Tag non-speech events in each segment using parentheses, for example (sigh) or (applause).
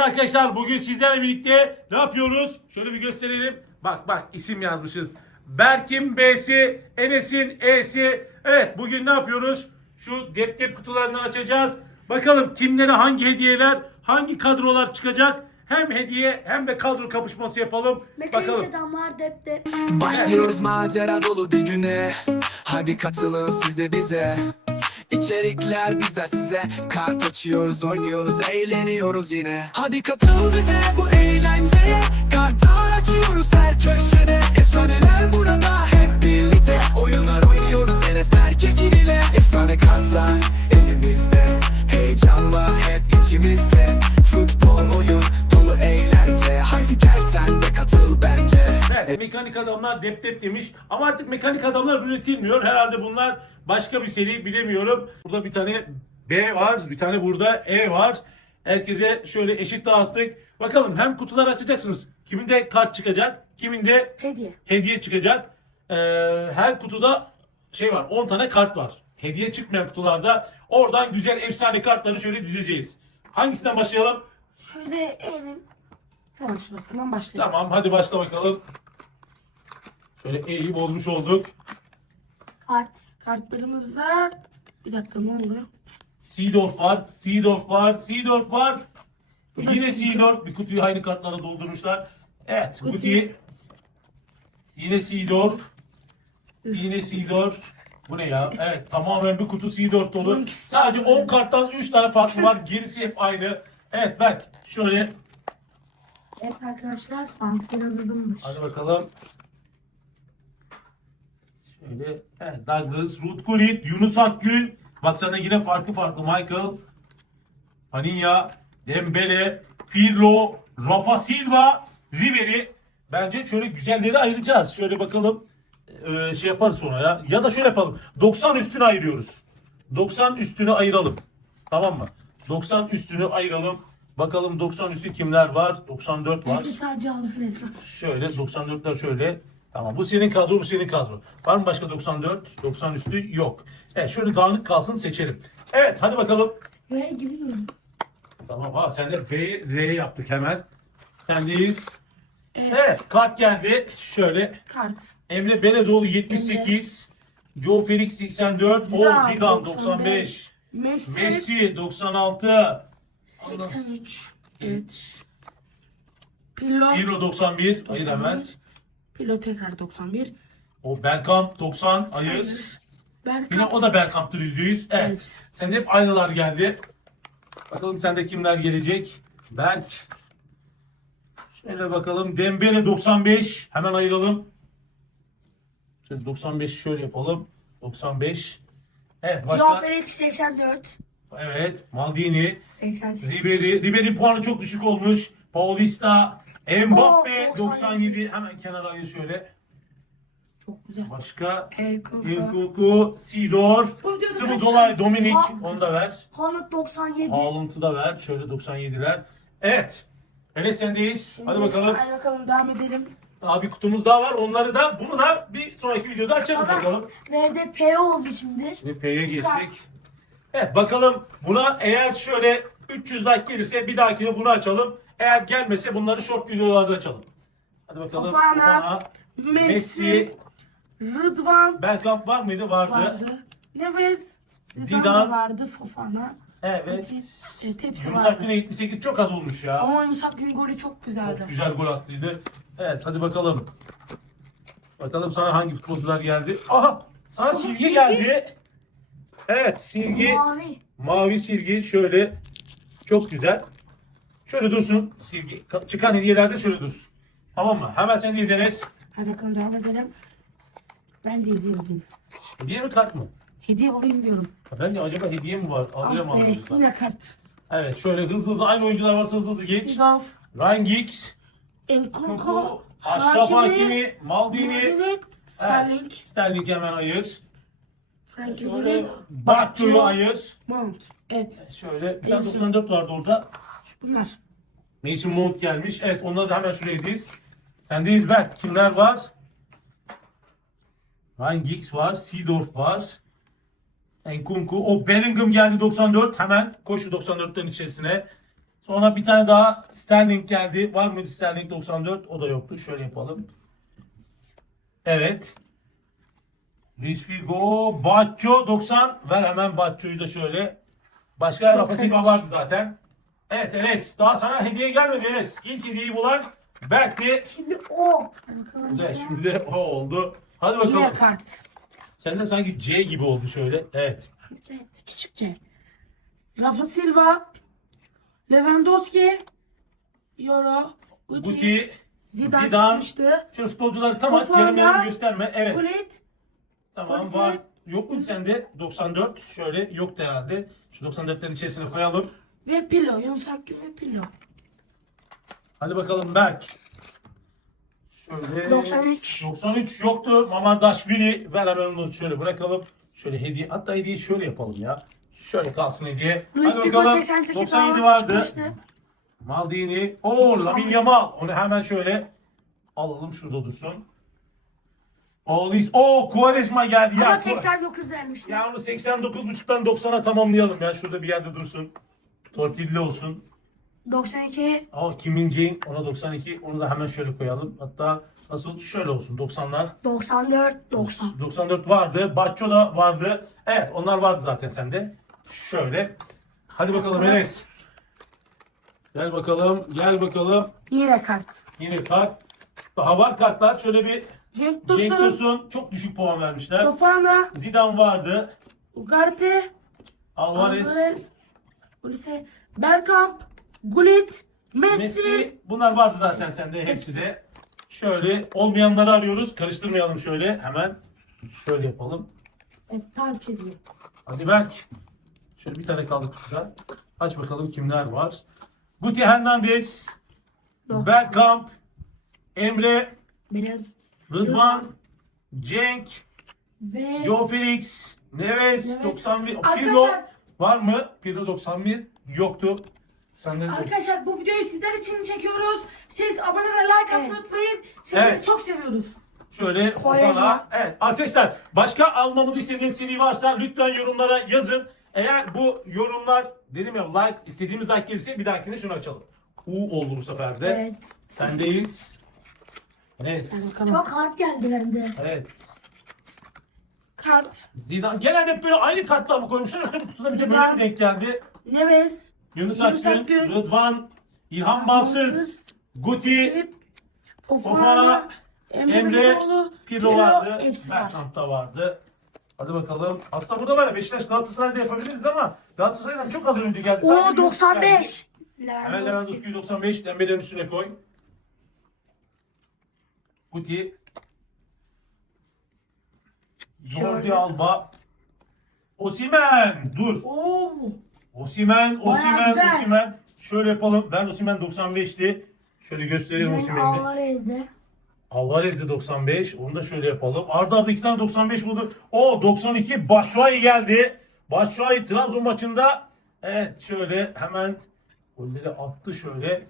Evet arkadaşlar bugün sizlerle birlikte ne yapıyoruz? Şöyle bir gösterelim. Bak bak isim yazmışız. Berk'in B'si, Enes'in E'si. Evet bugün ne yapıyoruz? Şu dep dep kutularını açacağız. Bakalım kimlere hangi hediyeler, hangi kadrolar çıkacak. Hem hediye hem de kadro kapışması yapalım. Mekanik Bakalım. adamlar dep dep. Başlıyoruz macera dolu bir güne Hadi katılın siz de bize İçerikler bizden size. Kart açıyoruz oynuyoruz eğleniyoruz yine. Hadi katıl bize bu eğlenceye. Kartlar açıyoruz her köşede. Efsaneler burada hep birlikte. Oyunlar oynuyoruz Enes Berk ekibiyle Efsane kartlar elimizde. Heyecan var hep içimizde. Futbol oyun dolu eğlence. Haydi gel sen de katıl Evet, mekanik adamlar dep dep demiş. Ama artık mekanik adamlar üretilmiyor. Herhalde bunlar başka bir seri bilemiyorum. Burada bir tane B var, bir tane burada E var. Herkese şöyle eşit dağıttık. Bakalım hem kutular açacaksınız. Kiminde kart çıkacak, kiminde Hediye. hediye çıkacak. Ee, her kutuda şey var 10 tane kart var. Hediye çıkmayan kutularda oradan güzel efsane kartları şöyle dizeceğiz. Hangisinden başlayalım? Şöyle evin hemen şurasından başlayalım. Tamam hadi başla bakalım. Şöyle E'yi bozmuş olduk. Kart. Kartlarımızda bir dakika ne oluyor? Seedorf var, Seedorf var, Seedorf var. Yine Seedorf. Bir kutuyu aynı kartlara doldurmuşlar. Evet, Kutu. kutuyu. Yine Seedorf. Yine Seedorf. Bu ne ya? Evet, tamamen bir kutu Seedorf dolu. Sadece aynı. 10 karttan 3 tane farklı var. (laughs) Gerisi hep aynı. Evet Berk, şöyle. Evet arkadaşlar biraz uzunmuş. Hadi bakalım. Şöyle. Evet, Douglas, Ruth Gullit, Yunus Akgün. Baksana yine farklı farklı. Michael, Paninya, Dembele, Pirlo, Rafa Silva, Ribery. Bence şöyle güzelleri ayıracağız. Şöyle bakalım. Ee, şey yaparız sonra ya. Ya da şöyle yapalım. 90 üstünü ayırıyoruz. 90 üstünü ayıralım. Tamam mı? 90 üstünü ayıralım. Bakalım 90 üstü kimler var? 94 var. Sadece. Şöyle 94'ler şöyle. Tamam bu senin kadro bu senin kadro. Var mı başka 94? 90 üstü yok. Evet şöyle dağınık kalsın seçelim. Evet hadi bakalım. R gibi duruyor. Tamam ha sen de B, R yaptık hemen. Sendeyiz. Evet. Evet kart geldi. Şöyle Kart. Emre Belezoğlu 78. Joe Felix 84. Zidane, Oğuz Zidane 95. 95. Messi, Messi 96. 83. Evet. Pirlo. Pirlo 91. Hayır hemen. 91. Pirlo tekrar 91. O Bergkamp 90. Hayır. Berkan. Yine o da Bergkamp'tır %100. Evet. Evet. Sende hep aynılar geldi. Bakalım sende kimler gelecek? Berk. Şöyle bakalım. Dembele 95. Hemen ayıralım. Şöyle 95 şöyle yapalım. 95. Evet Joao başka. Felix 84. Evet. Maldini. 88. Ribery. Ribery puanı çok düşük olmuş. Paulista. Mbappe Oo, 97. Hemen kenara ayır şöyle. Çok güzel. Başka. Elkuka. Nkunku. Sidor. Bu videoda Sımudolay. kaç Dominik. Aa. Onu da ver. Haaland 97. Haaland'ı da ver. Şöyle 97'ler. Evet. Enes sendeyiz. Hadi bakalım. Hadi bakalım devam edelim. Daha bir kutumuz daha var. Onları da bunu da bir sonraki videoda açarız Baba. bakalım. V'de P oldu şimdi. Şimdi P'ye geçtik. Evet bakalım buna eğer şöyle 300 like gelirse bir dahakine bunu açalım. Eğer gelmese bunları short videolarda açalım. Hadi bakalım. Fofana, Fofana, Messi, Messi, Rıdvan Bergkamp var mıydı? Vardı. vardı. Neves, Zidane, Zidane. vardı. Fofana. Evet. Evet, hepsi Yunus. Akgün'e 78 çok az olmuş ya. Ama Yunus Akgün golü çok güzeldi. Çok güzel gol attıydı. Evet hadi bakalım. Bakalım sana hangi futbolcular geldi. Aha sana silgi geldi. Evet silgi. Mavi. Mavi silgi şöyle. Çok güzel. Şöyle dursun silgi. Ka- Çıkan hediyelerde şöyle dursun. Tamam mı? Hemen sen de Enes. Hadi bakalım devam edelim. Ben de hediye alayım. Hediye mi kart mı? Hediye alayım diyorum. Ben de acaba hediye mi var? Ah Anlayamadım. be, yine kart. Evet şöyle hızlı hızlı aynı oyuncular varsa hızlı hızlı geç. Sidorf, Ryan Giggs, Enkunku, Kunku, Aşraf Hakimi, Maldini, Sterling, Evet, Sterling hemen ayır. Frankie Şöyle Bakçu'yu ayır. Mount. Evet, Şöyle bir tane 94 vardı orada. Bunlar. Mason Mount gelmiş. Evet onları da hemen şuraya diz. Sendeyiz Berk. Kimler var? Ryan Giggs var. Seedorf var. Enkunku. O Bellingham geldi 94. Hemen koş şu 94'lerin içerisine. Sonra bir tane daha Sterling geldi. Var mıydı Sterling 94? O da yoktu. Şöyle yapalım. Evet. Luis Figo, Baccio 90. Ver hemen Baccio'yu da şöyle. Başka Rafa Silva vardı zaten. Evet Enes. Daha sana hediye gelmedi Enes. İlk hediyeyi bulan Berk'ti. Şimdi o. Evet, şimdi de o oldu. Hadi Yine bakalım. kart. Sende sanki C gibi oldu şöyle. Evet. Evet küçükçe. Rafa Silva. Lewandowski. Euro. Guti. Guti, Zidane, Zidane. çıkmıştı. Şöyle futbolcuları tam. Fofana. Yarım yarım gösterme. Evet. Gullit. Tamam Polisi. var. Yok mu sende? 94. Şöyle yoktu herhalde. Şu 94'lerin içerisine koyalım. Ve Pilo. Yunus Akgün ve Pilo. Hadi bakalım Berk. Şöyle. 93. 93 yoktu. Mamardaşvili. Ver hemen onu şöyle bırakalım. Şöyle hediye. Hatta hediye şöyle yapalım ya. Şöyle kalsın hediye. Hadi bakalım. 88 97 falan vardı. çıkmıştı. Maldini. Oo Lamin Yamal. Onu hemen şöyle alalım şurada dursun. O Luis. Oo Quaresma geldi ya. Ama 89 vermişler. Ya onu 89.5'tan 90'a tamamlayalım ya. Şurada bir yerde dursun. Torpilli olsun. 92. Aa Kim Jae ona 92. Onu da hemen şöyle koyalım. Hatta nasıl şöyle olsun 90'lar. 94. 90. 94 vardı. Baccio da vardı. Evet onlar vardı zaten sende. Şöyle. Hadi bakalım Enes. Gel bakalım. Gel bakalım. Yine kart. Yine kart. Daha var kartlar. Şöyle bir Cenk Cenk Tosun. Tosun. Çok düşük puan vermişler. Fofana. Zidane vardı. Ugarte. Alvarez. Alvarez. Polise. Bergkamp. Gullit. Messi. Messi. Bunlar vardı zaten sende hepsi de. Şöyle olmayanları arıyoruz. Karıştırmayalım şöyle. Hemen şöyle yapalım. Evet, tam çizgi. Hadi Berk. Şöyle bir tane kaldı kutuda. Aç bakalım kimler var. Guti Hernandez. Bergkamp. Emre. Biraz. Rıdvan. Cenk. Ve Joe Felix. Neves. Neves. 91. Pirlo. Var mı? Pirlo 91. Yoktu. Sende de. arkadaşlar bu videoyu sizler için çekiyoruz. Siz abone ve like atmayı Evet. unutmayın. Sizleri Evet. çok seviyoruz. Şöyle Koyacağım. Ozan'a. Evet arkadaşlar başka almamızı istediğiniz seri varsa lütfen yorumlara yazın. Eğer bu yorumlar dedim ya like istediğimiz like gelirse bir dahakine şunu açalım. U oldu bu sefer de. Evet. Sendeyiz. Bakalım. Çok harp geldi bende. Evet. Kart. Zidane. Genel hep böyle aynı kartlar mı koymuşlar yoksa bu kutuda bize böyle Zidane. mi denk geldi? Neves. Yunus Yunus Akgün, Akgün, Rıdvan, İlhan Bansız, Guti. Fofana, Fofana. Emre, Emre, Belözoğlu, Pirlo vardı, Hepsi var. Bergkamp'ta vardı. Hadi bakalım. Aslında burada var ya Beşiktaş Galatasaray'da yapabiliriz ama Galatasaray'dan çok az önce geldi. Sadece O bir geldi. 95. Hemen Lewandowski'yi 95 Dembele'nin üstüne koy. Guti. Jordi. Alba. Osimen. Dur. Oo. Osimen, Osimen, güzel. Osimen. Şöyle yapalım. Ben Osimen 95'ti. Şöyle gösterelim Cenk Osimen'i. Alvarez'de. Alvarez de 95. Onu da şöyle yapalım. Arda arda iki tane 95 buldu. O 92 Başşuay geldi. Başşuay Trabzon maçında evet şöyle hemen golleri attı şöyle.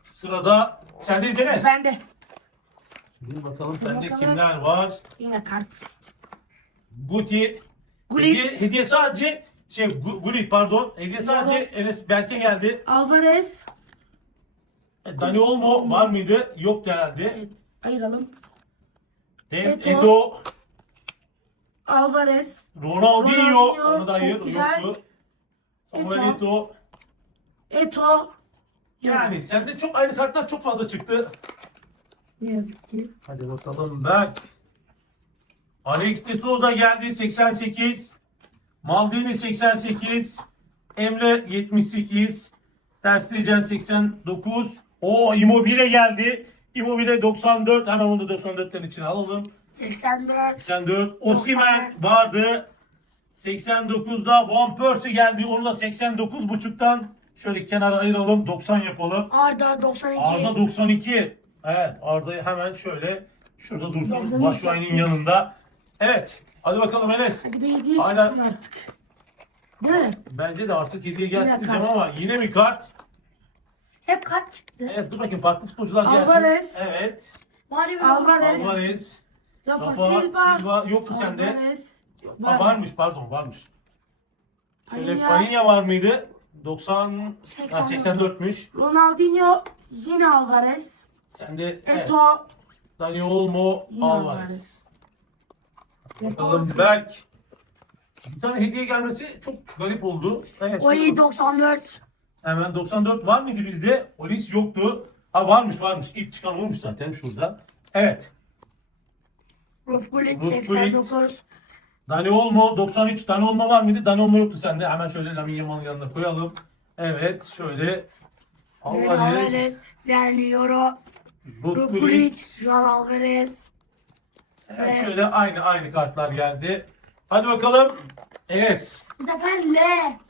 Sırada sende Enes. Ben de. Bir bakalım sende bakalım. kimler var? Yine kart. Guti. Gullit. Hediye, hediye sadece şey Gu- Gullit pardon. Hediye sadece Enes Berke geldi. Alvarez. E, Dani Olmo var mıydı? Yok herhalde. Evet. Ayıralım. Dem, Eto. Eto. Alvarez. Ronaldinho. Ronaldinho, Onu da hayır. çok güzel. Yoktu. Samuel Eto. Eto. Eto. Yani sende çok aynı kartlar çok fazla çıktı. Ne yazık ki. Hadi bakalım Berk. Alex de Souza geldi 88. Maldini 88. Emre 78. Terstegen 89. O Immobile geldi. Immobile 94. Hemen onu da 94'lerin içine alalım. 84. 84. Osimen vardı. 89'da Van Persie geldi. Onu da 89.5'tan şöyle kenara ayıralım. 90 yapalım. Arda 92. Arda 92. Evet Arda'yı hemen şöyle şurada dursun 92 Başşuay'ın yaptı. yanında. Evet. Hadi bakalım Enes. Hadi bir hediye Hala- çıksın artık. Değil mi? Bence de artık hediye gelsin Yine diyeceğim kart. ama yine mi kart? Hep kaç çıktı? Evet dur bakayım farklı futbolcular gelsin. Alvarez. Evet. Ya bir Alvarez. Alvarez. Rafa, Rafa Silva. Silva yoktu sende. Alvarez. Ha, varmış pardon varmış. Şöyle Palinha. Palinha var mıydı? 90 84. ha, 84'müş. Ronaldinho yine Alvarez. Sen de evet. Eto Dani Olmo Yine Alvarez. Alvarez. Bakalım Berk. Bir tane hediye gelmesi çok garip oldu. Evet, Oli şöyle- 94. Hemen 94 var mıydı bizde? Olis yoktu. Ha varmış varmış. İlk çıkan olmuş zaten şurada. Evet. Ruf Gullit Ruf 89. Dani Olmo 93. Dani Olmo var mıydı? Dani Olmo yoktu sende. Hemen şöyle Lamine Yamal'ın yanına koyalım. Evet şöyle. Alvarez. Alvarez. Del Euro. Ruf Ruf Gullit. Gullit. Juan Alvarez. Evet, şöyle aynı aynı kartlar geldi. Hadi bakalım. Enes. Bu sefer L.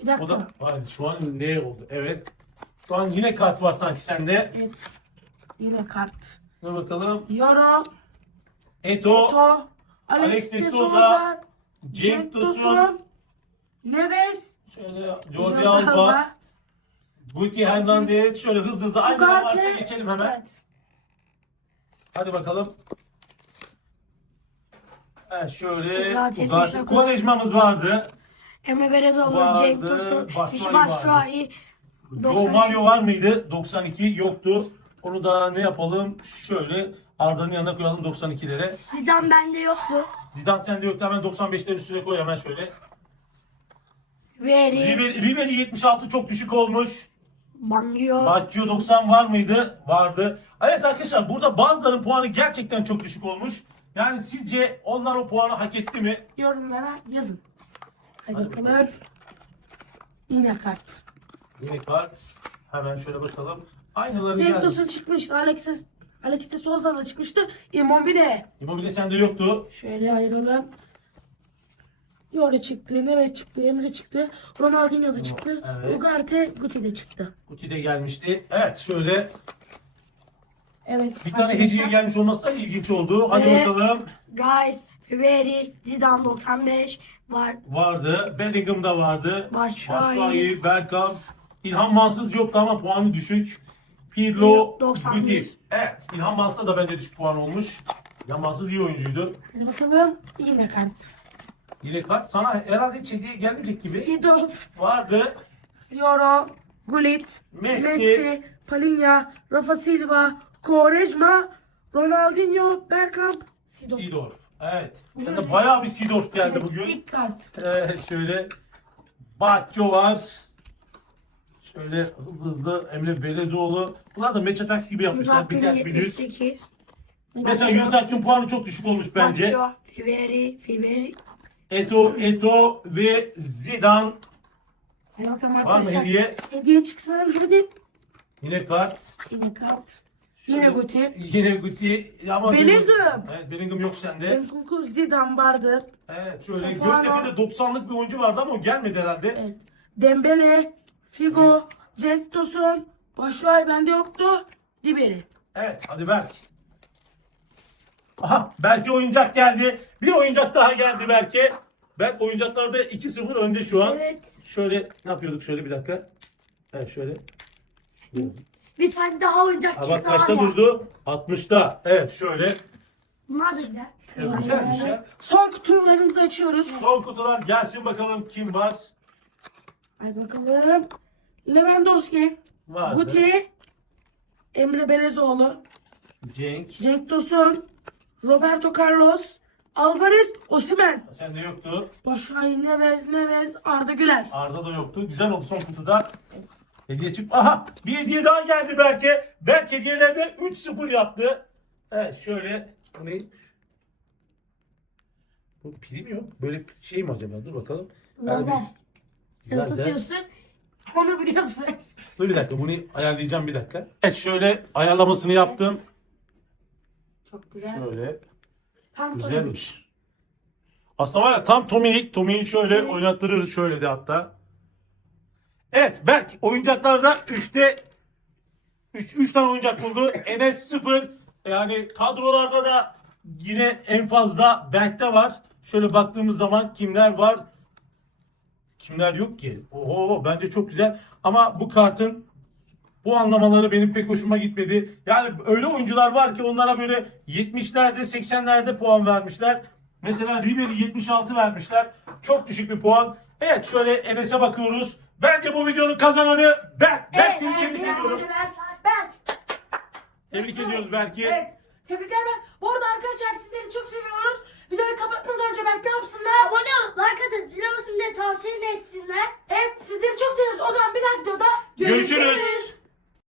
bir dakika. O da Vay, şu an ne oldu? Evet. Şu an yine kart var sanki sende. Evet. Yine kart. Dur bakalım. Euro, Eto, Eto, Alex de Souza, Cenk Tosun, Neves, şöyle Jordi Alba, Guti Hernandez. Şöyle hızlı hızlı aynı varsa geçelim hemen. Evet. Hadi bakalım. Evet şöyle. 79. Kuvalejmamız vardı. Emre Belezoğlu. Vardı, Cenk Tosun. Batshuayi Başşuayi. Joe Mario var mıydı? 92 yoktu. Onu da ne yapalım? Şöyle Arda'nın yanına koyalım 92'lere. Zidane bende yoktu. Zidane sende yoktu hemen 95'lerin üstüne koy hemen şöyle. Veri. Ribery, Ribery 76 çok düşük olmuş. Bangio. Baggio 90 var mıydı? Vardı. Evet arkadaşlar burada bazılarının puanı gerçekten çok düşük olmuş. Yani sizce onlar o puanı hak etti mi? Yorumlara yazın. Hadi, Hadi bakalım. Yine kart. Yine kart. Hemen şöyle bakalım. Aynıları Cenk Tosun gelmiş. çıkmıştı. Alex, Alex de Souza da çıkmıştı. Immobile. Immobile sende yoktu. Şöyle ayıralım. Yore çıktı, Neves çıktı, Emre çıktı, Ronaldinho da çıktı, evet. Ugarte, Guti de çıktı. Guti de gelmişti. Evet şöyle Evet. bir tane hediye gelmiş olması da ilginç oldu. Hadi Evet. bakalım. Guys. Veri. Zidane 95. Var. Vardı. Bellingham da vardı. Batshuayi. Batshuayi, Bergkamp. İlhan Mansız yoktu ama puanı düşük. Pirlo, 91. Guti. Evet. İlhan Mansız'a da bence düşük puan olmuş. İlhan Mansız iyi oyuncuydu. Hadi bakalım. Yine kart. Yine kart. Sana herhalde hiç hediye gelmeyecek gibi. Sidof, Vardı. Euro, Gullit, Messi. Messi, Palinha, Rafa Silva, Quaresma, Ronaldinho, Bergkamp, Sidof. Sidorf. Evet. Sen de bayağı bir Sidorf geldi Evet, bugün. İlk kart. Evet şöyle. Baccio var. Şöyle hızlı hızlı Emre Belezoğlu. Bunlar da match attacks gibi yapmışlar. Bir ters bir düz. 78. Mesela Akgün puanı çok düşük olmuş bence. Baccio. Veri. Veri. Eto, Eto ve Zidane. Hadi bakalım Var mı arkadaşlar. hediye? Hediye çıksın hadi. Yine kart. Yine kart. Yine Guti. Yine Guti. Ama Bellingham. Evet Bellingham yok sende. Enkunku Zidane vardır. Evet şöyle Fofana. Göztepe'de 90'lık bir oyuncu vardı ama o gelmedi herhalde. Evet. Dembele, Figo, Cenk Tosun, Başuay bende yoktu. Ribery. Evet hadi Berk. Aha belki oyuncak geldi. Bir oyuncak daha geldi belki. Berk oyuncaklarda 2-0 önde şu an. Evet. Şöyle ne yapıyorduk şöyle bir dakika. Evet şöyle. Bir tane daha oyuncak Ha çıksa bak var kaçta ya. durdu? 60'ta. Evet şöyle. Bunlar da güzel. Evet, güzelmiş ya. Son kutularımızı açıyoruz. Son kutular gelsin bakalım kim var. Hadi bakalım. Lewandowski, Vardı. Guti, Emre Belezoğlu, Cenk. Cenk Tosun, Roberto Carlos, Alvarez, Osimhen, Sende yoktu. Başuay, Neves, Neves, Arda Güler. Arda da yoktu. Güzel oldu son kutuda. Hediye çık. Aha bir hediye daha geldi Berke. Berk hediyelerde 3-0 yaptı. Evet şöyle. Bu ne? Bu prim yok. Böyle şey mi acaba? Dur bakalım. Lazer. Şöyle Lazer. tutuyorsun. (laughs) Onu ver. Dur bir dakika bunu ayarlayacağım bir dakika. Evet şöyle ayarlamasını yaptım. Çok güzel. Şöyle. Tam Güzelmiş. Aslında var ya tam Tominik. Tominik'i şöyle Evet. oynattırır şöyle de hatta. Evet Berk oyuncaklarda 3'te 3 3 tane oyuncak buldu. Enes 0. Yani kadrolarda da yine en fazla Berk'te var. Şöyle baktığımız zaman kimler var? Kimler yok ki? Oho bence çok güzel. Ama bu kartın bu anlamaları benim pek hoşuma gitmedi. Yani öyle oyuncular var ki onlara böyle 70'lerde 80'lerde puan vermişler. Mesela Ribery 76 vermişler. Çok düşük bir puan. Evet şöyle Enes'e bakıyoruz. Bence bu videonun kazananı Berk. Berk seni tebrik ediyorum. Ben. Tebrik ediyoruz Berk'i. Evet. Tebrikler ben. Bu arada arkadaşlar sizleri çok seviyoruz. Videoyu kapatmadan önce Berk ne yapsınlar? Abone olup like atıp basın diye tavsiye etsinler. Evet sizleri çok seviyoruz. O zaman bir dahaki videoda Görüşürüz.